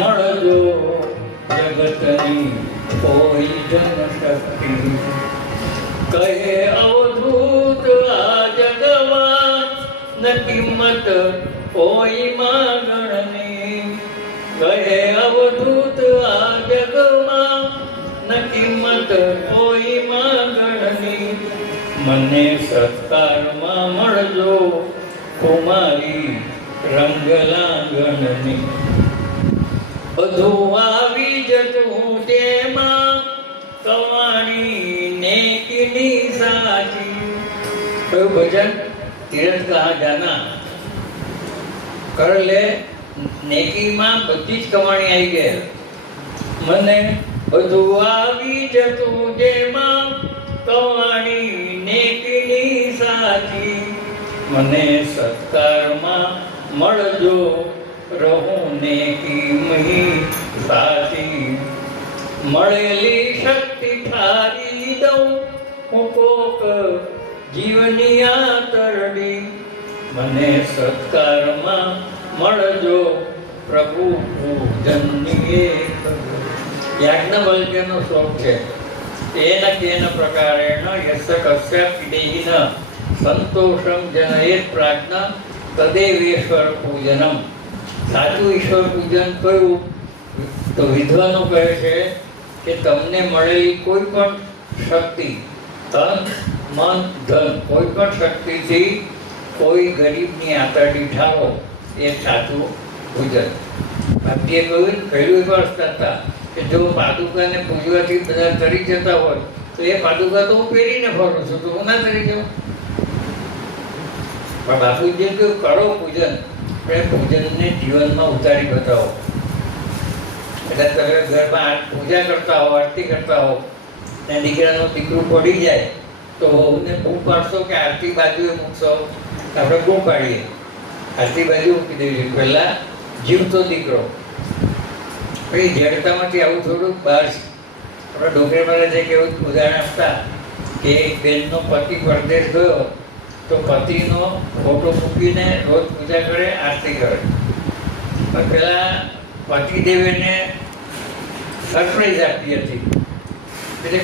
મળજો જગતની કોઈ જન શક્તિ કહે અવધૂત આ જગમાં ન કિંમત કોઈ માંગણની કહે અવધૂત આ જગમાં ન કિંમત કોઈ માંગણની મને સત્કારમાં મળજો કુમારી રંગલાંગણની બધું આવી જતું તેમાં કવાણી નેકીની સાચી કયું ભજન તીરથ કહા જાના કર લે નેકીમાં બધી જ કવાણી આવી ગઈ મને બધું આવી જતું જેમાં કવાણી નેકીની સાચી મને સત્કારમાં મળજો રહું નેકી મહી સાચી મળેલી શક્તિ ઠારી દઉં હું કોક જીવની આતરડી મને સત્કારમાં મળજો પ્રભુ પૂજનની યાજ્ઞવલ્ક્યનો શ્લોક છે તેન કેન પ્રકારેણ યસ્ય કસ્ય પીડેહિન સંતોષમ જનયેત પ્રાજ્ઞા તદેવેશ્વર પૂજનમ સાચું ઈશ્વર પૂજન કયું તો વિદ્વાનો કહે છે કે તમને મળેલી કોઈ પણ શક્તિ તન મન ધન કોઈ પણ શક્તિથી કોઈ ગરીબની આતરડી ઠારો એ સાચું પૂજન બાપજીએ કહ્યું પહેલું વર્ષ હતા કે જો પાદુકાને પૂજવાથી બધા તરી જતા હોય તો એ પાદુકા તો હું પહેરીને ફરું છું તો હું ના તરી જાઉં પણ બાપુજીએ કહ્યું કરો પૂજન પણ પૂજનને જીવનમાં ઉતારી બતાવો એટલે તમે ઘરમાં પૂજા કરતા હો આરતી કરતા હો ને દીકરાનું દીકરું પડી જાય તો ને બૂમ પાડશો કે આરતી બાજુએ મૂકશો આપણે બૂમ પાડીએ આરતી બાજુ મૂકી દેવી પહેલાં જીવતો દીકરો પછી જડતામાંથી આવું થોડુંક બહાર આપણા ડોંગરી મહારાજે કેવું ઉદાહરણ આપતા કે એક બેનનો પતિ પરદેશ ગયો તો પતિનો ફોટો મૂકીને રોજ પૂજા કરે આરતી કરે પણ પહેલાં પતિદેવ એને સરપ્રાઈઝ આપી હતી એટલે